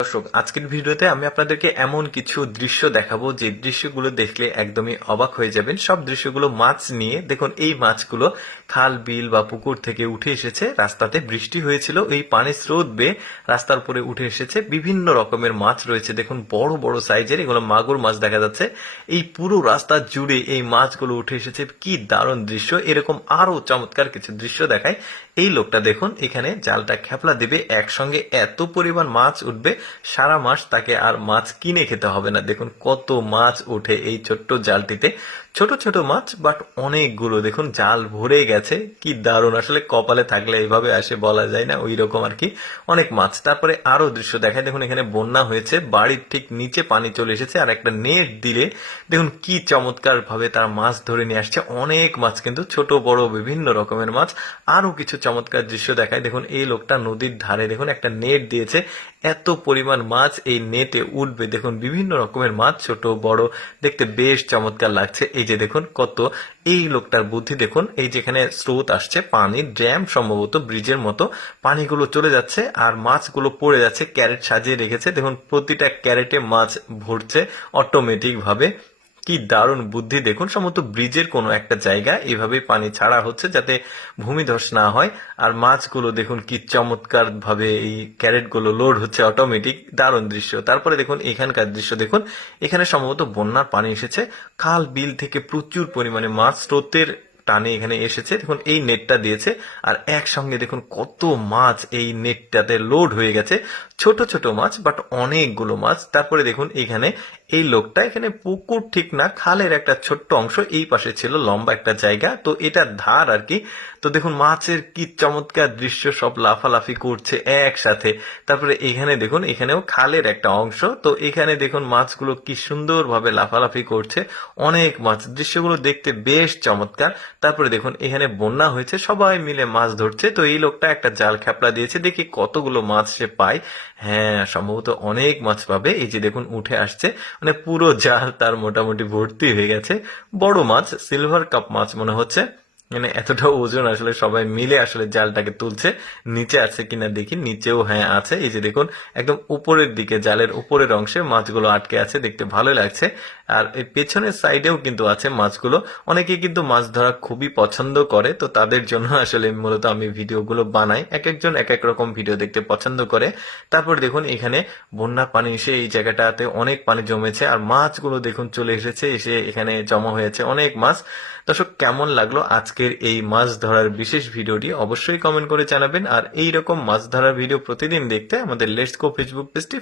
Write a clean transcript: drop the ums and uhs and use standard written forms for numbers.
দর্শক, আজকের ভিডিওতে আমি আপনাদেরকে এমন কিছু দৃশ্য দেখাবো যে দৃশ্যগুলো দেখলে একদমই অবাক হয়ে যাবেন। সব দৃশ্যগুলো মাছ নিয়ে। দেখুন, এই মাছগুলো খাল, বিল বা পুকুর থেকে উঠে এসেছে। রাস্তাতে বৃষ্টি হয়েছিল, এই পানির স্রোত বেয়ে রাস্তার উপরে উঠে এসেছে। বিভিন্ন রকমের মাছ রয়েছে, দেখুন বড় বড় সাইজের, এগুলো মাগুর মাছ দেখা যাচ্ছে। এই পুরো রাস্তা জুড়ে এই মাছগুলো উঠে এসেছে। কি দারুণ দৃশ্য! এরকম আরো চমৎকার কিছু দৃশ্য দেখায়। এই লোকটা দেখুন, এখানে জালটা খ্যাপলা দেবে, একসঙ্গে এত পরিমাণ মাছ উঠবে, সারা মাস তাকে আর মাছ কিনে খেতে হবে না। দেখুন কত মাছ ওঠে এই ছোট্ট জালটিতে। ছোট ছোট মাছ, বাট অনেকগুলো। দেখুন জাল ভরে গেছে। কি দারুণ! আসলে কপালে থাকলে এইভাবে আসে বলা যায় না, ওই রকম আর কি। অনেক মাছ। তারপরে আরো দৃশ্য দেখায়। দেখুন এখানে বন্যা হয়েছে, বাড়ির ঠিক নিচে পানি চলে এসেছে, আর একটা নেট দিলে দেখুন কি চমৎকার ভাবে তারা মাছ ধরে নিয়ে আসছে। অনেক মাছ, কিন্তু ছোট বড় বিভিন্ন রকমের মাছ। আরো কিছু চমৎকার দৃশ্য দেখায়। দেখুন এই লোকটা নদীর ধারে দেখুন একটা নেট দিয়েছে, এত পরিমাণ মাছ এই নেটে উঠবে। দেখুন বিভিন্ন রকমের মাছ, ছোট বড়, দেখতে বেশ চমৎকার লাগছে। এই যে দেখুন কত, এই লোকটার বুদ্ধি দেখুন। এই যেখানে স্রোত আসছে, পানির ড্যাম, সম্ভবত ব্রিজের মতো, পানিগুলো চলে যাচ্ছে আর মাছগুলো পড়ে যাচ্ছে। ক্যারেট সাজিয়ে রেখেছে, দেখুন প্রতিটা ক্যারেটে মাছ ভরছে অটোমেটিক ভাবে। কি দারুণ বুদ্ধি! দেখুন সম্ভবত ব্রিজের কোনো একটা জায়গা, এভাবেই পানি ছাড়া হচ্ছে যাতে ভূমিধস না হয়। আর মাছগুলো দেখুন কি চমৎকার ভাবে এই ক্যারেট গুলো লোড হচ্ছে অটোমেটিক। দারুণ দৃশ্য। তারপরে দেখুন এখানকার দৃশ্য দেখুন, এখানে সম্ভবত বন্যার পানি এসেছে, খাল বিল থেকে প্রচুর পরিমাণে মাছ স্রোতের টানে এখানে এসেছে। দেখুন এই নেটটা দিয়েছে, আর একসঙ্গে দেখুন কত মাছ এই নেটটাতে লোড হয়ে গেছে। ছোট ছোট মাছ, বাট অনেকগুলো মাছ। তারপরে দেখুন এখানে এই লোকটা, এখানে পুকুর ঠিক না, খালের একটা ছোট্ট অংশ, এই পাশে ছিল লম্বা একটা জায়গা, তো এটার ধার আর কি। তো দেখুন মাছের কি চমৎকার দৃশ্য, সব লাফালাফি করছে একসাথে। তারপরে এখানে দেখুন, এখানেও খালের একটা অংশ, তো এখানে দেখুন মাছগুলো কি সুন্দরভাবে লাফালাফি করছে। অনেক মাছ, দৃশ্যগুলো দেখতে বেশ চমৎকার। তারপরে দেখুন এখানে বন্যা হয়েছে, সবাই মিলে মাছ ধরছে। তো এই লোকটা একটা জাল খ্যাপলা দিয়েছে, দেখি কতগুলো মাছ সে পায়। হ্যাঁ, সম্ভবত অনেক মাছ পাবে। এই যে দেখুন উঠে আসছে, মানে পুরো জাল তার মোটামুটি ভর্তি হয়ে গেছে। বড় মাছ, সিলভার কাপ মাছ মনে হচ্ছে। মানে এতটা ওজন, আসলে সবাই মিলে আসলে জালটাকে তুলছে। নিচে আছে কিনা দেখি, নিচেও হ্যাঁ আছে। এই যে দেখুন একদম উপরের দিকে, জালের উপরের অংশে মাছগুলো আটকে আছে, দেখতে ভালো লাগছে। আর এই পেছনের সাইডেও কিন্তু আছে মাছগুলো। অনেকে কিন্তু মাছ ধরা খুবই পছন্দ করে, তো তাদের জন্য আসলে মূলত আমি ভিডিওগুলো বানাই। এক একজন এক এক রকম ভিডিও দেখতে পছন্দ করে। তারপর দেখুন এখানে বন্যার পানি এসে এই জায়গাটাতে অনেক পানি জমেছে, আর মাছগুলো দেখুন চলে এসেছে, এসে এখানে জমা হয়েছে অনেক মাছ। দর্শক, কেমন লাগলো আজকের এই মাছ ধরার বিশেষ ভিডিওটি অবশ্যই কমেন্ট করে জানাবেন। আর এই রকম মাছ ধরার ভিডিও প্রতিদিন দেখতে আমাদের লেটস গো ফেসবুক পেজটি